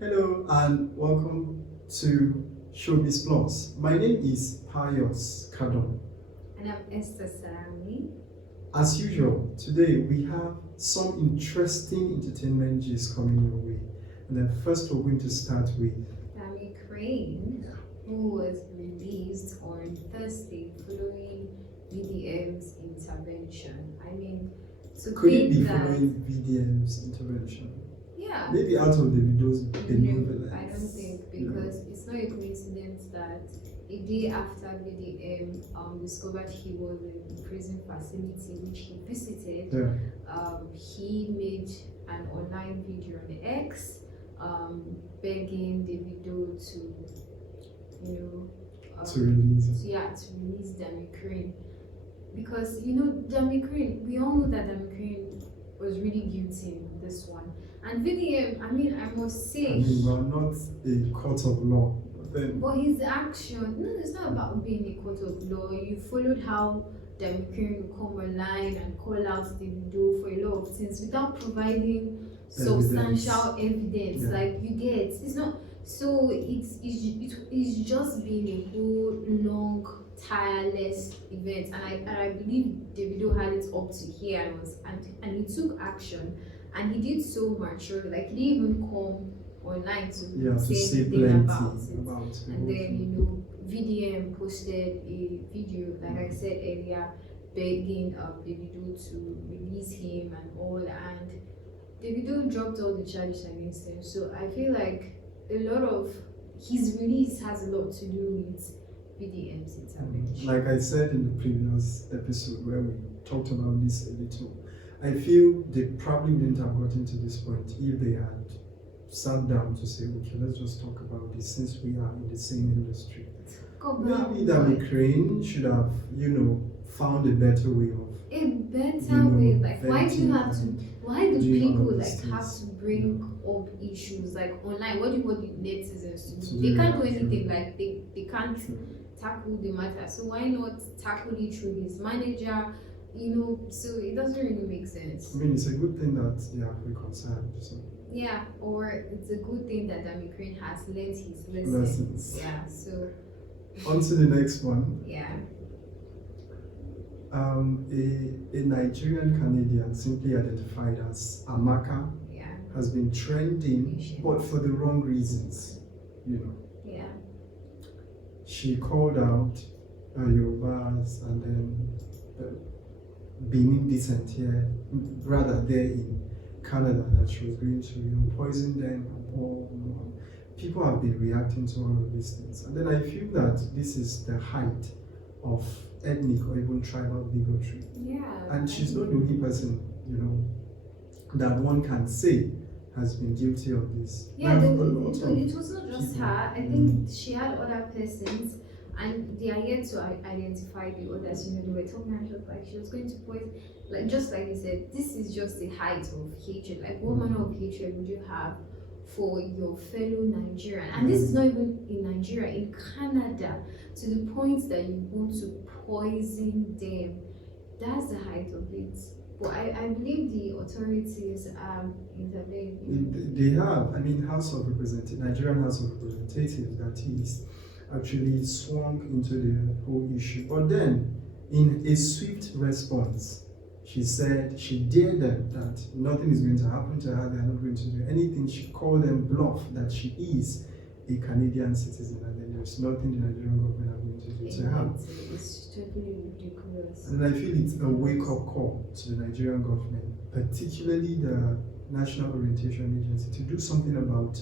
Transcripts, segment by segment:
Hello and welcome to Showbiz Plus. My name is Pius Kadon. And I'm Esther Sarami. As usual, today we have some interesting entertainment gist coming your way. And then first we're going to start with Dammy Krane, who was released on Thursday following VDM's intervention. could it be that, following VDM's intervention? yeah. Maybe out of Davido's No, benevolence. I don't think, because it's not a coincidence that a day after VDM discovered he was in prison facility which he visited, he made an online video on X begging Davido to release. to release Dammy Krane, because Dammy Krane, we all know that Dammy Krane was really guilty in this one. And VDM, I must say, we're not a court of law. But his action, no, it's not about being a court of law. You followed how Dammy Krane would come online and call out Davido for a lot of things without providing substantial evidence. Yeah. Like, you get, it's not. So it's just been a whole long, tireless event, and I believe Davido had it up to here and he took action, and he did so maturely. Like, he didn't even come online to say anything about it. And then VDM posted a video, like I said earlier, begging Davido to release him and all, and Davido dropped all the charges against him. So I feel like a lot of his release has a lot to do with VDM's intervention. Like I said in the previous episode where we talked about this a little, I feel they probably wouldn't have gotten to this point if they had sat down to say, okay, let's just talk about this since we are in the same industry. Maybe Dammy Krane should have, found a better way of. A better way, like why do people things. have to bring up issues like online? What do you want the netizens to do? They can't do anything, like they can't tackle the matter. So why not tackle it through his manager? So it doesn't really make sense. It's a good thing that they have reconciled. So. Yeah, or it's a good thing that Dammy Krane has learned his lessons. Yeah, so on to the next one. Yeah. A Nigerian Canadian, simply identified as Amaka, has been trending, but for the wrong reasons. Yeah. She called out Yorubas and then Benin descent here, rather there in Canada, that she was going to poison them. People have been reacting to all of these things, and then I feel that this is the height of ethnic or even tribal bigotry. Yeah. And she's not the only person, that one can say has been guilty of this. Yeah, it was not just her. I think she had other persons, and they are yet to identify the others. They were talking about, like, she was going to poison, like, just like you said, this is just the height of hatred. Like, what manner of hatred would you have for your fellow Nigerian? And this is not even in Nigeria, in Canada, to the point that you want to poison them. That's the height of it. But I believe the authorities intervened. They have. Nigerian House of Representatives, that is, actually swung into the whole issue. But then, in a swift response, she said she dared them that nothing is going to happen to her, they are not going to do anything. She called them bluff that she is a Canadian citizen and then there's nothing the Nigerian government are going to do to her. It's totally ridiculous. And I feel it's a wake-up call to the Nigerian government, particularly the National Orientation Agency, to do something about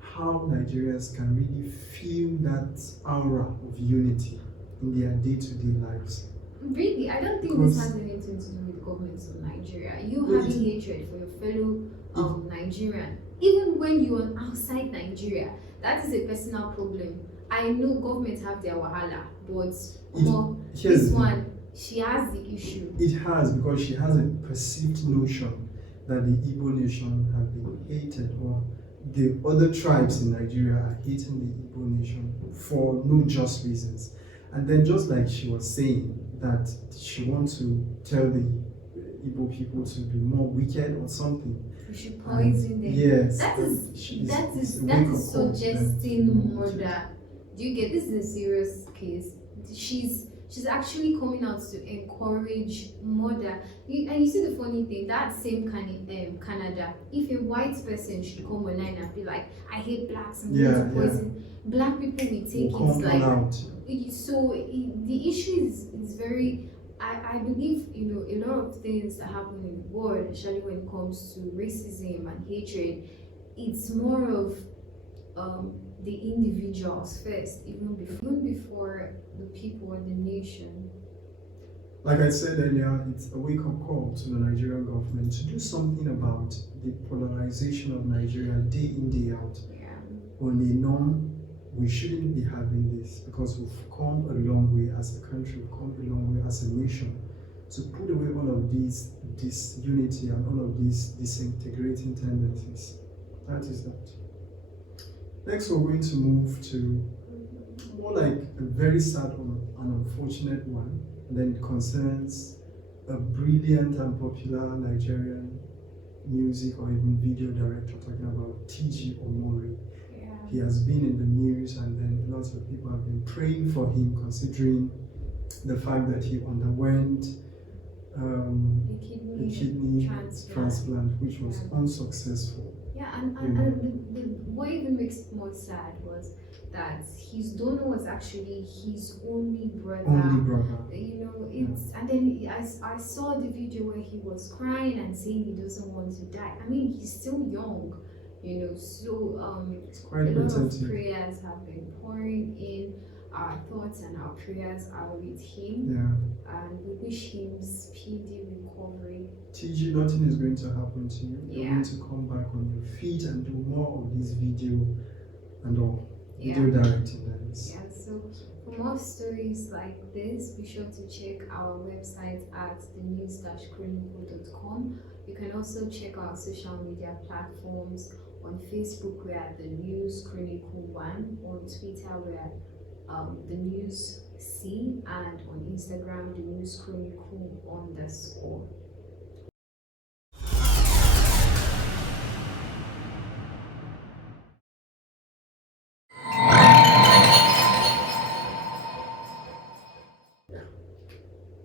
how Nigerians can really feel that aura of unity in their day-to-day lives. Really, I don't think this has anything to do with governments of Nigeria. You having hatred for your fellow Nigerian, even when you are outside Nigeria, that is a personal problem. I know governments have their wahala, but this one, she has the issue. It has, because she has a perceived notion that the Igbo nation have been hated, or the other tribes in Nigeria are hating the Igbo nation for no just reasons. And then, just like she was saying, that she wants to tell the Igbo people to be more wicked or something. We should poison them. Yes. That is suggesting murder. Do you get this? Is a serious case. She's actually coming out to encourage murder. And you see the funny thing, that same Canada, if a white person should come online and be like, I hate blacks, I'm going to poison, black people will take it like out. So the issue is very, I believe, a lot of things that happen in the world, especially when it comes to racism and hatred, it's more of the individuals first, even before the people or the nation. Like I said earlier, it's a wake-up call to the Nigerian government to do something about the polarization of Nigeria day in, day out. Yeah. On a norm, we shouldn't be having this because we've come a long way as a country, we've come a long way as a nation to put away all of these disunity and all of these disintegrating tendencies. That is that. Next, we're going to move to more like a very sad and unfortunate one. And then it concerns a brilliant and popular Nigerian music or even video director, talking about TG Omori. Yeah. He has been in the news, and then lots of people have been praying for him, considering the fact that he underwent a kidney transplant, which was unsuccessful. Yeah, and what even makes it more sad was that his donor was actually his only brother. And then I saw the video where he was crying and saying he doesn't want to die. I mean, he's still young, so it's quite a lot pathetic. of prayers have been pouring in. Our thoughts and our prayers are with him. Yeah. And we wish him speedy recovery. TG, nothing is going to happen to you. Yeah. You're going to come back on your feet and do more of this video and all. Yeah. Video directing, that is. Yeah, so for more stories like this, be sure to check our website at thenews-chronicle.com. You can also check our social media platforms. On Facebook, we are The News Chronicle 1. On Twitter, we are The News C. And on Instagram, The News Chronicle _.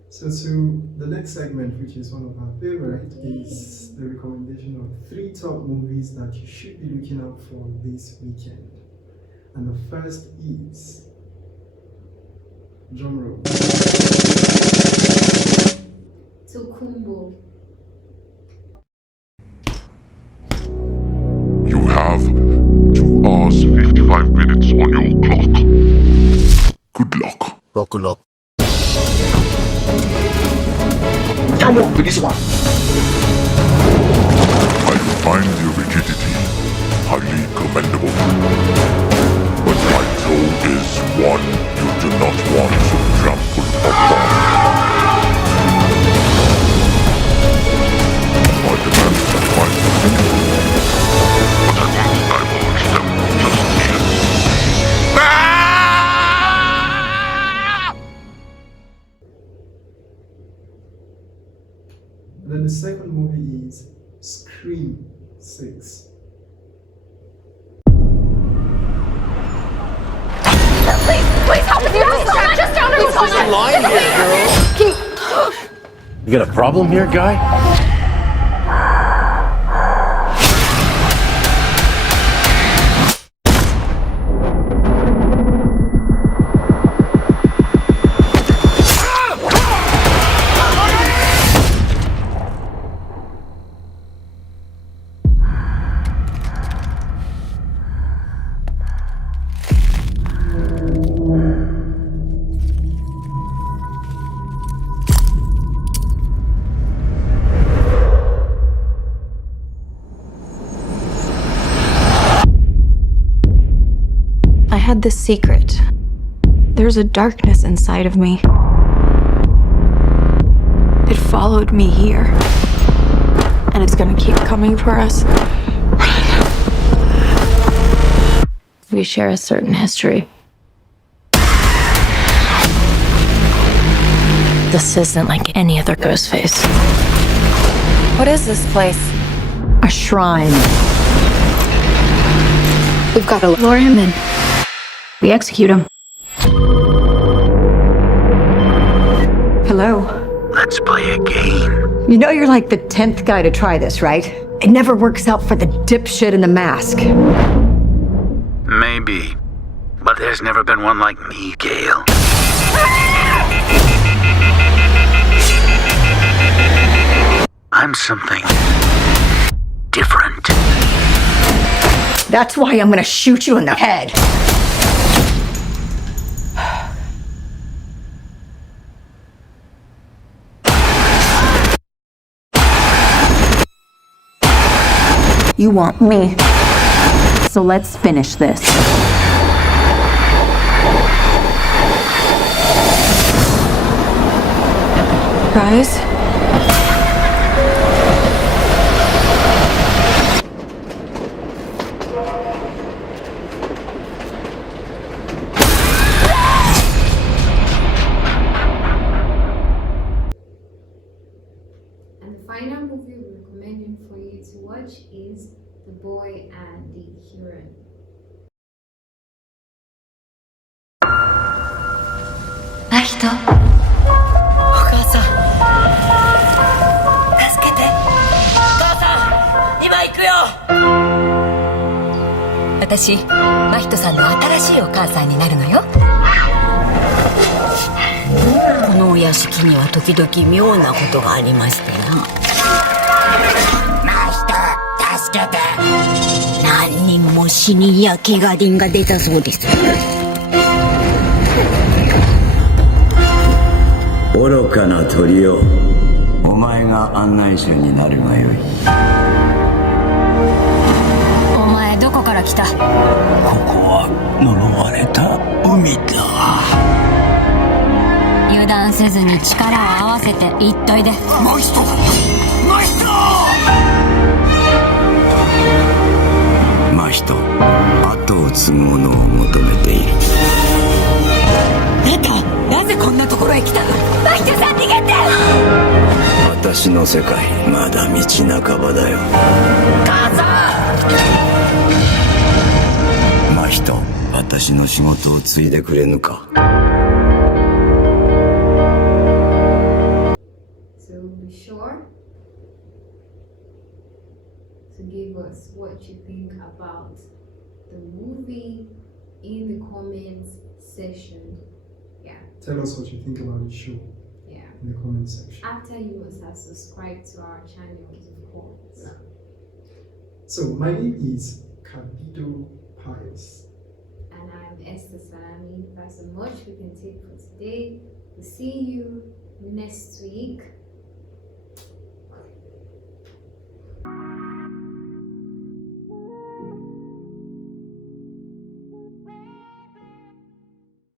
So to the next segment, which is one of our favorite, is the recommendation of 3 top movies that you should be looking out for this weekend. And the first is, drum roll, Tokumbo. You have 2 hours 55 minutes on your clock. Good luck. Buckle up. Come on with this one. I find your rigidity highly commendable. But my goal is one you do not want to trample upon. My demands are quite simple, but I won't divulge them just yet. and then the second movie is Scream 6. Please help me! Just down there! There's a line here, girl. You got a problem here, guy? I had this secret. There's a darkness inside of me. It followed me here. And it's gonna keep coming for us. We share a certain history. This isn't like any other ghost face. What is this place? A shrine. We've got to lure him in. We execute him. Hello. Let's play a game. You know you're like the 10th guy to try this, right? It never works out for the dipshit in the mask. Maybe. But there's never been one like me, Gail. I'm something different. That's why I'm gonna shoot you in the head. You want me. So let's finish this. Guys? And the final movie we're recommending for you to watch is The Boy and the Heron. ナイト。お母さん。助けて。お母さん、今行くよ。私、真人さんの新しいお母さんになるのよ。このお屋敷には時々妙なことがありましてな。真人、助けて。何人も死人や怪我人が出たそうです。愚かな鳥よ、お前が案内者になるがよい。お前どこから来た？ここは呪われた海だ。油断せずに力を合わせて言っといで。真人、真人。真人、後を継ぐ者を求めている。あんた、なぜこんなところへ来たの？真人さん逃げて！私の世界、まだ道半ばだよ。母さん！真人、私の仕事を継いでくれぬか。So be sure to give us what you think about the movie in the comments section. Yeah. Tell us what you think about the show Yeah. in the comment section. After you must have subscribed to our channels, of course. So my name is Davido Pius. And I'm Esther Salami. That's so much we can take for today. We'll see you next week.